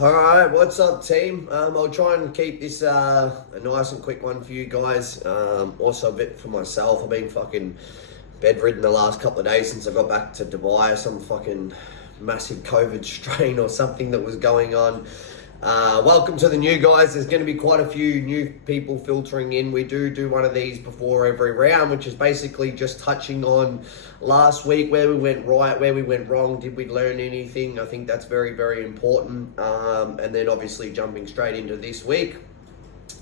All right, what's up, team? I'll try and keep this a nice and quick one for you guys. Also a bit for myself. I've been fucking bedridden the last couple of days since I got back to Dubai. Some fucking massive COVID strain or something that was going on. Welcome to the new guys. There's going to be quite a few new people filtering in. We do one of these before every round, which is basically just touching on last week, where we went right, where we went wrong, did we learn anything? I think that's very, very important. And then obviously jumping straight into this week.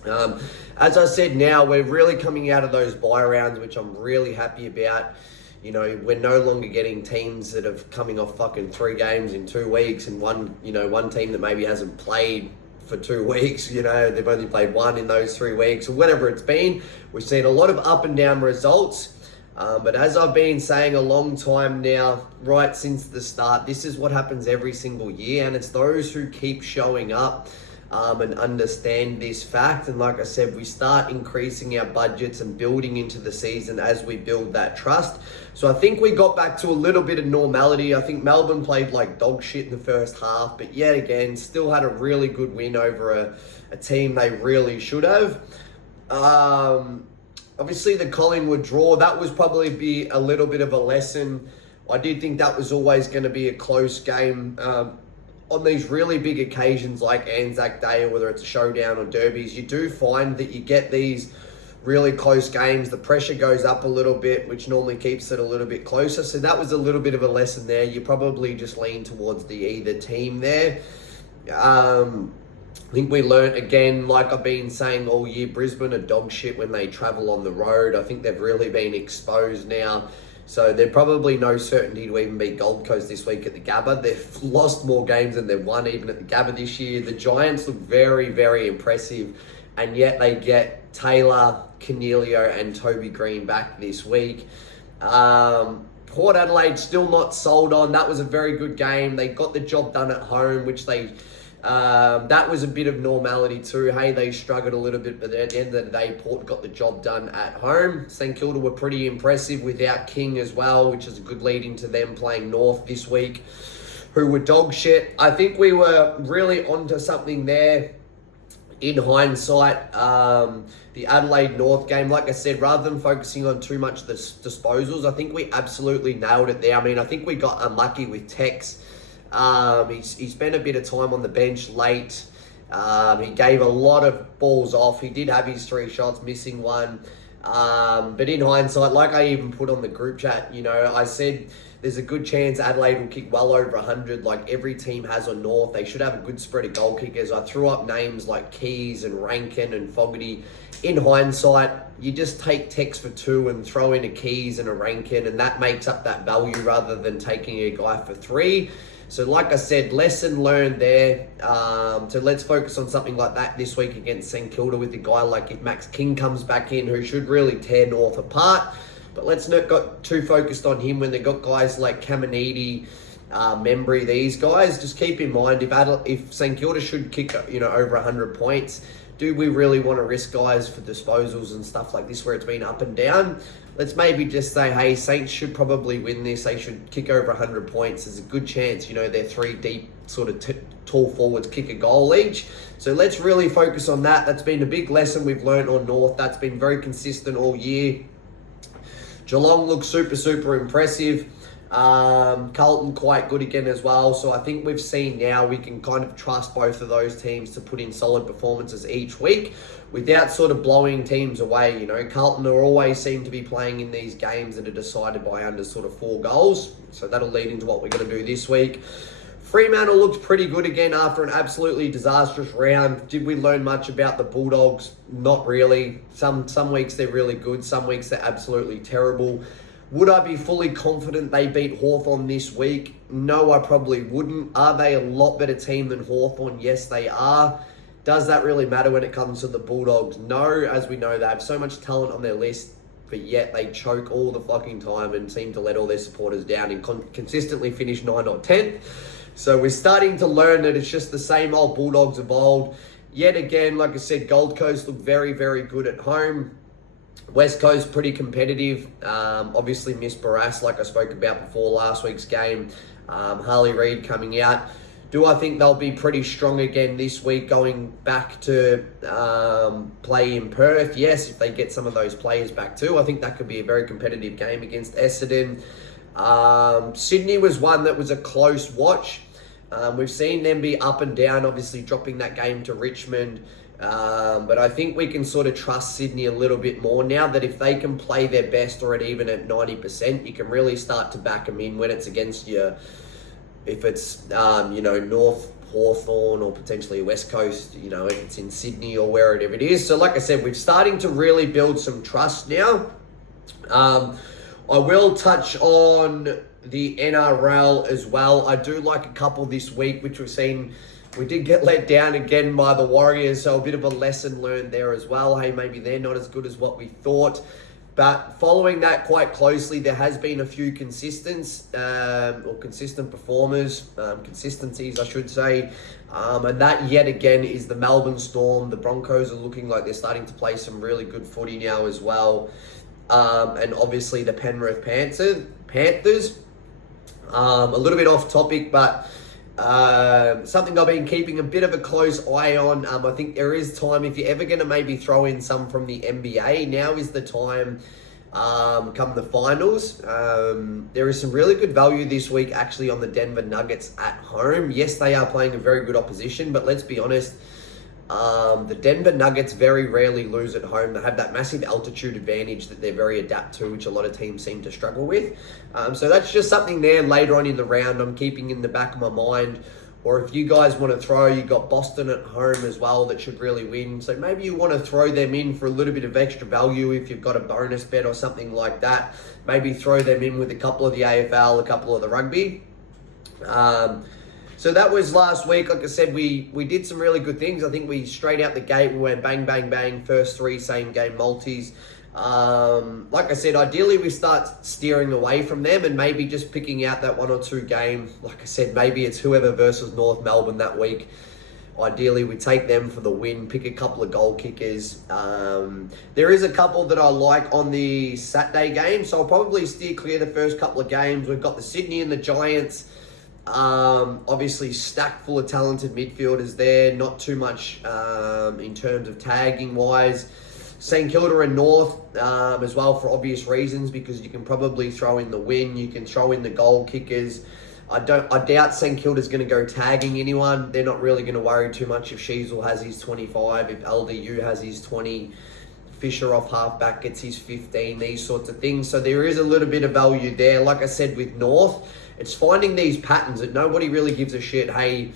As I said, now we're really coming out of those bye rounds, which I'm really happy about. You know, we're no longer getting teams that have coming off fucking 3 games in 2 weeks, and one team that maybe hasn't played for 2 weeks. You know, they've only played 1 in those 3 weeks or whatever it's been. We've seen a lot of up and down results. But as I've been saying a long time now, right since the start, this is what happens every single year, and it's those who keep showing up and understand this fact. And like I said, we start increasing our budgets and building into the season as we build that trust. So I think we got back to a little bit of normality. I think Melbourne played like dog shit in the first half, but yet again, still had a really good win over a team they really should have. Obviously the Collingwood draw, that was probably be a little bit of a lesson. I did think that was always going to be a close game. On these really big occasions like Anzac Day, or whether it's a showdown or derbies, you do find that you get these really close games. The pressure goes up a little bit, which normally keeps it a little bit closer. So that was a little bit of a lesson there. You probably just lean towards the either team there. I think we learnt again, like I've been saying all year, Brisbane are dog shit when they travel on the road. I think they've really been exposed now. So there's probably no certainty to even beat Gold Coast this week at the Gabba. They've lost more games than they've won even at the Gabba this year. The Giants look very, very impressive, and yet they get Taylor, Cornelio and Toby Green back this week. Port Adelaide still not sold on. That was a very good game. They got the job done at home, which that was a bit of normality too. Hey, they struggled a little bit, but at the end of the day, Port got the job done at home. St Kilda were pretty impressive without King as well, which is a good lead into them playing North this week, who were dog shit. I think we were really onto something there in hindsight. The Adelaide North game, like I said, rather than focusing on too much the disposals, I think we absolutely nailed it there. I mean, I think we got unlucky with Tex. He spent a bit of time on the bench late. He gave a lot of balls off. He did have his 3 shots, missing 1. But in hindsight, like I even put on the group chat, you know, I said there's a good chance Adelaide will kick well over 100, like every team has on North. They should have a good spread of goal kickers. I threw up names like Keys and Rankin and Fogarty. In hindsight, you just take Tex for 2 and throw in a Keys and a Rankin, and that makes up that value rather than taking a guy for 3. So like I said, lesson learned there. So let's focus on something like that this week against St Kilda with a guy like if Max King comes back in, who should really tear North apart. But let's not get too focused on him when they've got guys like Caminiti, Membry, these guys. Just keep in mind, if St Kilda should kick over 100 points, do we really want to risk guys for disposals and stuff like this where it's been up and down? Let's maybe just say, hey, Saints should probably win this. They should kick over 100 points. There's a good chance, they're 3 deep sort of tall forwards kick a goal each. So let's really focus on that. That's been a big lesson we've learned on North. That's been very consistent all year. Geelong looks super, super impressive. Carlton quite good again as well. So I think we've seen now we can kind of trust both of those teams to put in solid performances each week without sort of blowing teams away. Carlton are always seem to be playing in these games that are decided by under sort of 4 goals. So that'll lead into what we're going to do this week. Fremantle looked pretty good again after an absolutely disastrous round. Did we learn much about the Bulldogs? Not really. Some weeks they're really good. Some weeks they're absolutely terrible. Would I be fully confident they beat Hawthorn this week? No, I probably wouldn't. Are they a lot better team than Hawthorn? Yes, they are. Does that really matter when it comes to the Bulldogs? No, as we know, they have so much talent on their list, but yet they choke all the fucking time and seem to let all their supporters down and consistently finish 9th or 10th. So we're starting to learn that it's just the same old Bulldogs of old. Yet again, like I said, Gold Coast look very, very good at home. West Coast pretty competitive. Obviously missed Barras like I spoke about before last week's game. Harley Reid coming out. Do I think they'll be pretty strong again this week going back to play in Perth? Yes, if they get some of those players back too. I think that could be a very competitive game against Essendon. Sydney was one that was a close watch. We've seen them be up and down, obviously dropping that game to Richmond. But I think we can sort of trust Sydney a little bit more now that if they can play their best or even at 90%, you can really start to back them in when it's against you. If it's, North Hawthorn or potentially West Coast, if it's in Sydney or wherever it is. So like I said, we're starting to really build some trust now. I will touch on the NRL as well. I do like a couple this week, which we've seen. We did get let down again by the Warriors, so a bit of a lesson learned there as well. Hey, maybe they're not as good as what we thought. But following that quite closely, there has been a few consistent performers, consistencies, I should say. And that yet again is the Melbourne Storm. The Broncos are looking like they're starting to play some really good footy now as well. And obviously the Penrith Panthers. A little bit off topic, but something I've been keeping a bit of a close eye on. I think there is time, if you're ever going to maybe throw in some from the NBA, now is the time come the finals. There is some really good value this week actually on the Denver Nuggets at home. Yes, they are playing a very good opposition, but let's be honest, the Denver Nuggets very rarely lose at home. They have that massive altitude advantage that they're very adept to, which a lot of teams seem to struggle with. So that's just something there later on in the round I'm keeping in the back of my mind. Or if you guys want to throw, you've got Boston at home as well that should really win. So maybe you want to throw them in for a little bit of extra value if you've got a bonus bet or something like that. Maybe throw them in with a couple of the AFL, a couple of the rugby. So that was last week. Like I said, we did some really good things. I think we straight out the gate, we went bang, bang, bang, first 3 same game multis. Like I said, ideally we start steering away from them and maybe just picking out that 1 or 2 game. Like I said, maybe it's whoever versus North Melbourne that week. Ideally, we take them for the win, pick a couple of goal kickers. There is a couple that I like on the Saturday game, so I'll probably steer clear the first couple of games. We've got the Sydney and the Giants. Obviously stacked full of talented midfielders there, not too much in terms of tagging wise. St Kilda and North as well for obvious reasons, because you can probably throw in the win, you can throw in the goal kickers. I doubt St Kilda's going to go tagging anyone. They're not really going to worry too much if Sheasel has his 25, if LDU has his 20, Fisher off halfback gets his 15, these sorts of things. So there is a little bit of value there. Like I said with North, it's finding these patterns that nobody really gives a shit. Hey,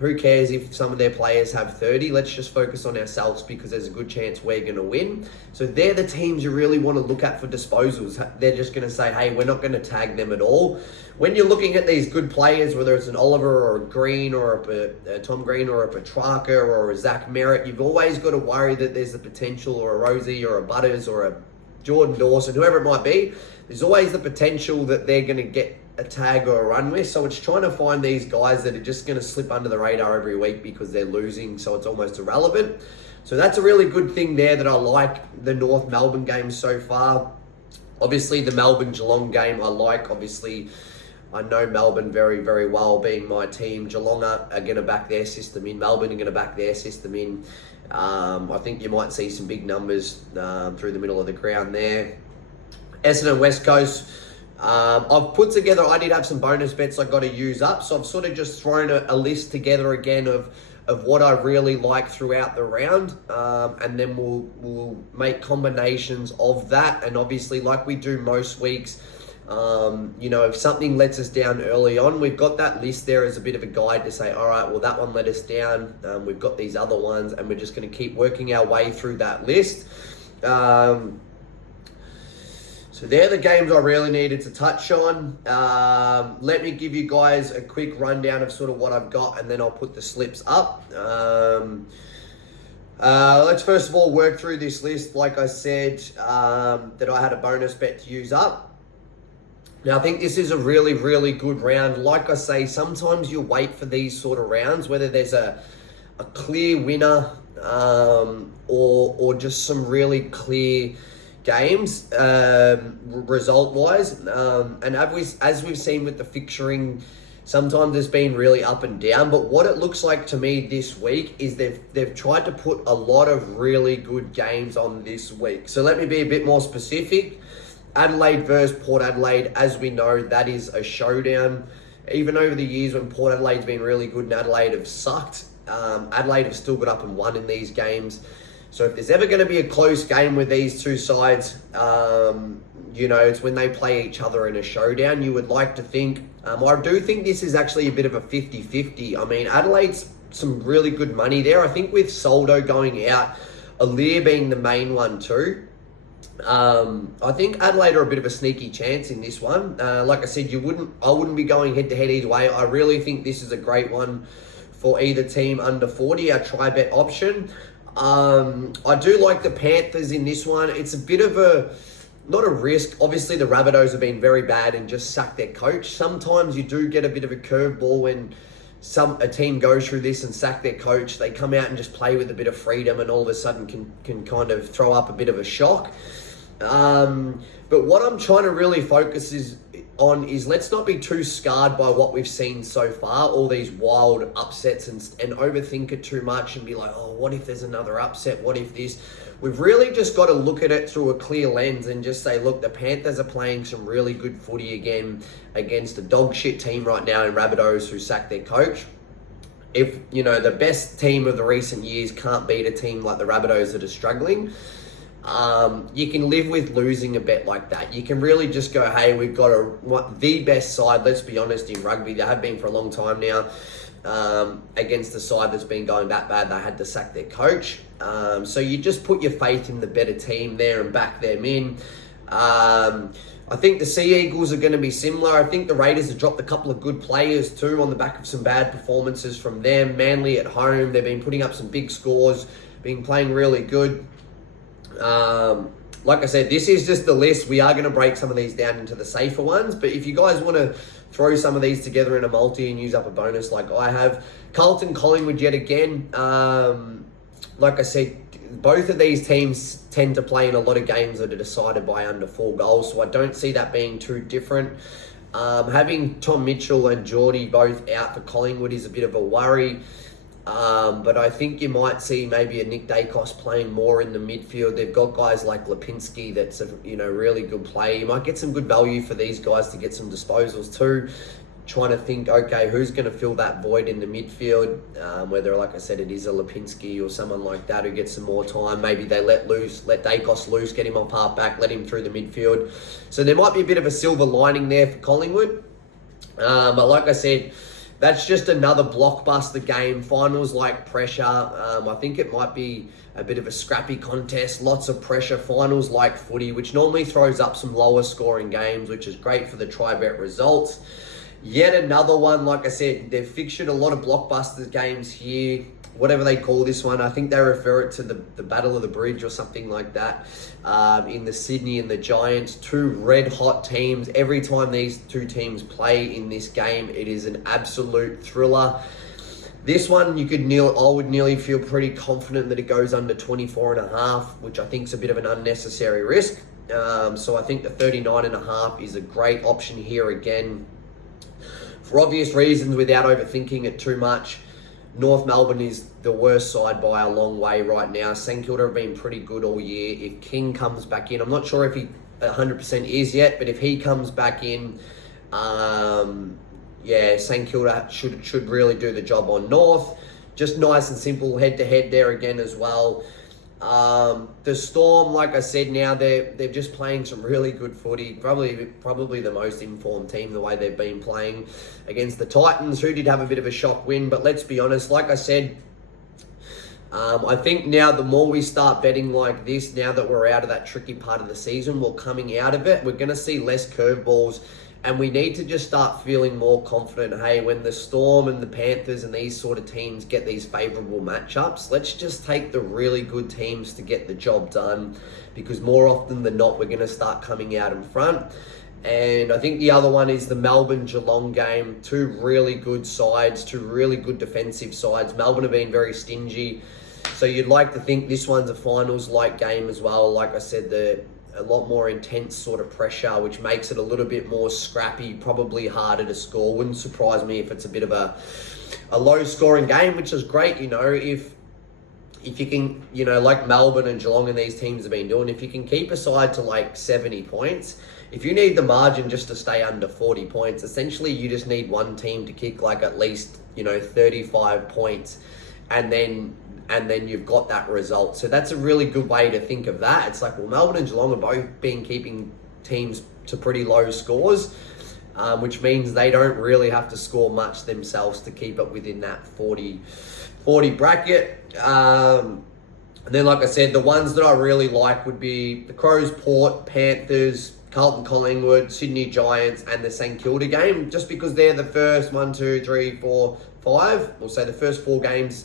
who cares if some of their players have 30? Let's just focus on ourselves because there's a good chance we're going to win. So they're the teams you really want to look at for disposals. They're just going to say, hey, we're not going to tag them at all. When you're looking at these good players, whether it's an Oliver or a Green or a Tom Green or a Petrarca or a Zach Merritt, you've always got to worry that there's the potential, or a Rosie or a Butters or a Jordan Dawson, whoever it might be. There's always the potential that they're going to get a tag or a run with. So it's trying to find these guys that are just going to slip under the radar every week because they're losing, so it's almost irrelevant. So that's a really good thing there that I like the North Melbourne game so far. Obviously the Melbourne Geelong game I like. Obviously I know Melbourne very, very well, being my team. Geelong are going to back their system in. Melbourne are going to back their system in. I think you might see some big numbers through the middle of the ground there. Essendon West Coast. I've put together, I did have some bonus bets I got to use up, so I've sort of just thrown a list together again of what I really like throughout the round, and then we'll make combinations of that. And obviously, like we do most weeks, if something lets us down early on, we've got that list there as a bit of a guide to say, all right, well, that one let us down, we've got these other ones, and we're just going to keep working our way through that list. So they're the games I really needed to touch on. Let me give you guys a quick rundown of sort of what I've got, and then I'll put the slips up. Let's first of all work through this list. Like I said, that I had a bonus bet to use up. Now, I think this is a really, really good round. Like I say, sometimes you wait for these sort of rounds, whether there's a clear winner or just some really clear games result-wise. And as we've seen with the fixturing Sometimes it's been really up and down, but what it looks like to me this week is they've tried to put a lot of really good games on this week. So let me be a bit more specific. Adelaide versus Port Adelaide, as we know, that is a showdown. Even over the years when Port Adelaide's been really good and Adelaide have sucked, Adelaide have still got up and won in these games. So if there's ever going to be a close game with these two sides, it's when they play each other in a showdown. You would like to think, I do think this is actually a bit of a 50-50. I mean, Adelaide's some really good money there. I think with Soldo going out, Aliir being the main one too, I think Adelaide are a bit of a sneaky chance in this one. Like I said, I wouldn't be going head to head either way. I really think this is a great one for either team under 40, our try-bet option. I do like the Panthers in this one. It's a bit of not a risk. Obviously, the Rabbitohs have been very bad and just sacked their coach. Sometimes you do get a bit of a curveball when a team goes through this and sack their coach. They come out and just play with a bit of freedom and all of a sudden can kind of throw up a bit of a shock. But what I'm trying to really focus on is let's not be too scarred by what we've seen so far, all these wild upsets and overthink it too much and be like, oh, what if there's another upset? What if this? We've really just got to look at it through a clear lens and just say, look, the Panthers are playing some really good footy again against a dog shit team right now in Rabbitohs who sacked their coach. If, the best team of the recent years can't beat a team like the Rabbitohs that are struggling, you can live with losing a bet like that. You can really just go, hey, we've got the best side, let's be honest, in rugby. They have been for a long time now, against the side that's been going that bad. They had to sack their coach. So you just put your faith in the better team there and back them in. I think the Sea Eagles are going to be similar. I think the Raiders have dropped a couple of good players too on the back of some bad performances from them. Manly at home, they've been putting up some big scores, been playing really good. Like I said, this is just the list. We are going to break some of these down into the safer ones, but if you guys want to throw some of these together in a multi and use up a bonus like I have, Carlton Collingwood yet again. Like I said, both of these teams tend to play in a lot of games that are decided by under 4 goals, so I don't see that being too different. Having Tom Mitchell and Geordie both out for Collingwood is a bit of a worry. But I think you might see maybe a Nick Dacos playing more in the midfield. They've got guys like Lipinski that's a really good player. You might get some good value for these guys to get some disposals too. Trying to think, okay, who's going to fill that void in the midfield? Whether, like I said, it is a Lipinski or someone like that who gets some more time. Maybe they let Dacos loose, get him off half-back, let him through the midfield. So there might be a bit of a silver lining there for Collingwood. But like I said, that's just another blockbuster game. Finals like pressure. I think it might be a bit of a scrappy contest. Lots of pressure. Finals like footy, which normally throws up some lower scoring games, which is great for the try-bet results. Yet another one, like I said, they've fixtured a lot of blockbuster games here. Whatever they call this one, I think they refer it to the Battle of the Bridge or something like that. In the Sydney and the Giants, two red hot teams. Every time these two teams play in this game, it is an absolute thriller. This one, I would nearly feel pretty confident that it goes under 24.5, which I think is a bit of an unnecessary risk. So I think the 39.5 is a great option here again. For obvious reasons, without overthinking it too much, North Melbourne is the worst side by a long way right now. St Kilda have been pretty good all year. If King comes back in, I'm not sure if he 100% is yet, but if he comes back in, St Kilda should really do the job on North. Just nice and simple head-to-head there again as well. The Storm, like I said, now they're just playing some really good footy. Probably the most informed team the way they've been playing against the Titans, who did have a bit of a shock win. But let's be honest, like I said, I think now the more we start betting like this, now that we're out of that tricky part of the season, we're coming out of it, we're going to see less curveballs. And we need to just start feeling more confident. Hey, when the Storm and the Panthers and these sort of teams get these favourable matchups, let's just take the really good teams to get the job done, because more often than not, we're going to start coming out in front. And I think the other one is the Melbourne-Geelong game. Two really good sides, two really good defensive sides. Melbourne have been very stingy. So you'd like to think this one's a finals-like game as well. Like I said, the a lot more intense sort of pressure, which makes it a little bit more scrappy, probably harder to score. Wouldn't surprise me if it's a bit of a low scoring game, which is great, if you can, like Melbourne and Geelong and these teams have been doing, if you can keep a side to like 70 points, if you need the margin just to stay under 40 points, essentially you just need one team to kick like at least, 35 points, and then you've got that result. So that's a really good way to think of that. It's like, well, Melbourne and Geelong have both been keeping teams to pretty low scores, which means they don't really have to score much themselves to keep it within that 40 bracket. And then, like I said, the ones that I really like would be the Crows, Port, Panthers, Carlton, Collingwood, Sydney Giants, and the St Kilda game, just because they're the first 1, 2, 3, 4, 5. We'll say the first 4 games.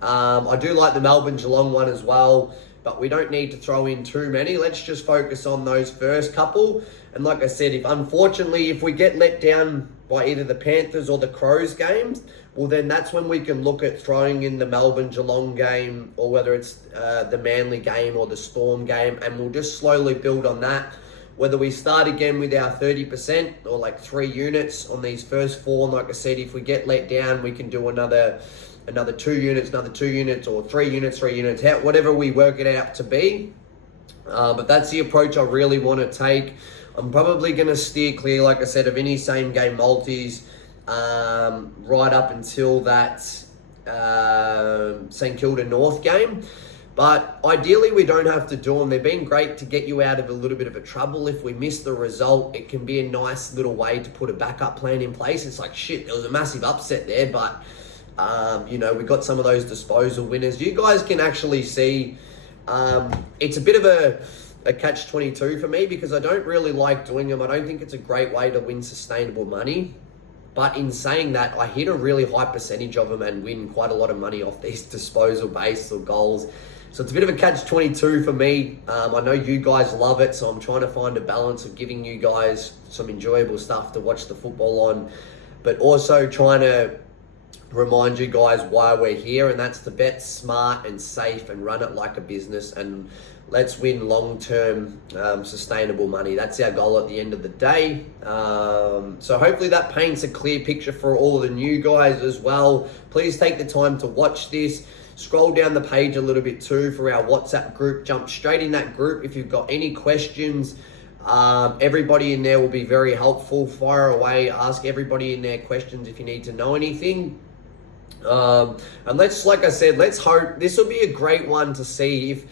I do like the Melbourne Geelong one as well, but we don't need to throw in too many. Let's just focus on those first couple. And like I said, if we get let down by either the Panthers or the Crows games, well, then that's when we can look at throwing in the Melbourne Geelong game, or whether it's the Manly game or the Storm game, and we'll just slowly build on that. Whether we start again with our 30% or like 3 units on these first 4, and like I said, if we get let down, we can do another 2 units, another 2 units, or 3 units, whatever we work it out to be. But that's the approach I really want to take. I'm probably going to steer clear, like I said, of any same game multis right up until that St Kilda North game. But ideally, we don't have to do them. They've been great to get you out of a little bit of a trouble. If we miss the result, it can be a nice little way to put a backup plan in place. It's like, shit, there was a massive upset there, but we got some of those disposal winners. You guys can actually see it's a bit of a catch-22 for me, because I don't really like doing them. I don't think it's a great way to win sustainable money. But in saying that, I hit a really high percentage of them and win quite a lot of money off these disposal bases or goals. So it's a bit of a catch-22 for me. I know you guys love it, so I'm trying to find a balance of giving you guys some enjoyable stuff to watch the football on, but also trying to remind you guys why we're here, and that's to bet smart and safe and run it like a business, and let's win long-term sustainable money. That's our goal at the end of the day. So hopefully that paints a clear picture for all of the new guys as well. Please take the time to watch this. Scroll down the page a little bit too for our WhatsApp group. Jump straight in that group if you've got any questions. Everybody in there will be very helpful. Fire away. Ask everybody in there questions if you need to know anything. And like I said, let's hope this will be a great one to see if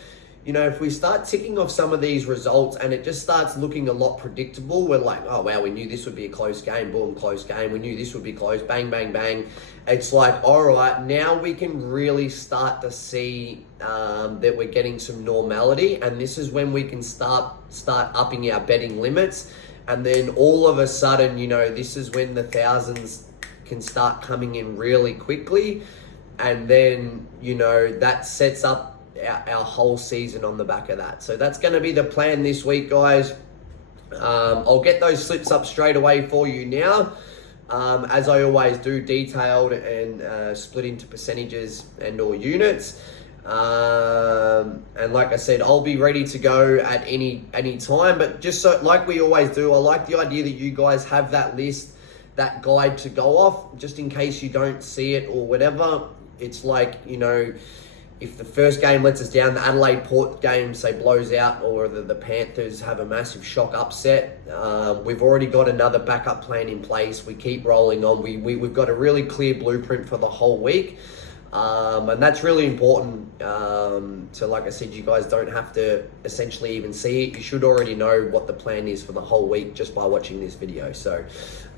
we start ticking off some of these results and it just starts looking a lot predictable. We're like, oh wow, we knew this would be a close game, boom, close game. We knew this would be close, bang, bang, bang. It's like, all right, now we can really start to see that we're getting some normality, and this is when we can start upping our betting limits. And then all of a sudden, this is when the thousands can start coming in really quickly, and then that sets up our whole season on the back of that. So that's going to be the plan this week, guys. I'll get those slips up straight away for you now, as I always do, detailed and split into percentages and or units. And like I said, I'll be ready to go at any time, but just so like we always do, I like the idea that you guys have that list, that guide to go off, just in case you don't see it or whatever. It's like, if the first game lets us down, the Adelaide Port game, say, blows out, or the Panthers have a massive shock upset, we've already got another backup plan in place. We keep rolling on. We've got a really clear blueprint for the whole week. And that's really important. So like I said, you guys don't have to essentially even see it. You should already know what the plan is for the whole week just by watching this video. So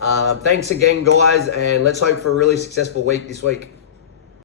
thanks again, guys, and let's hope for a really successful week this week.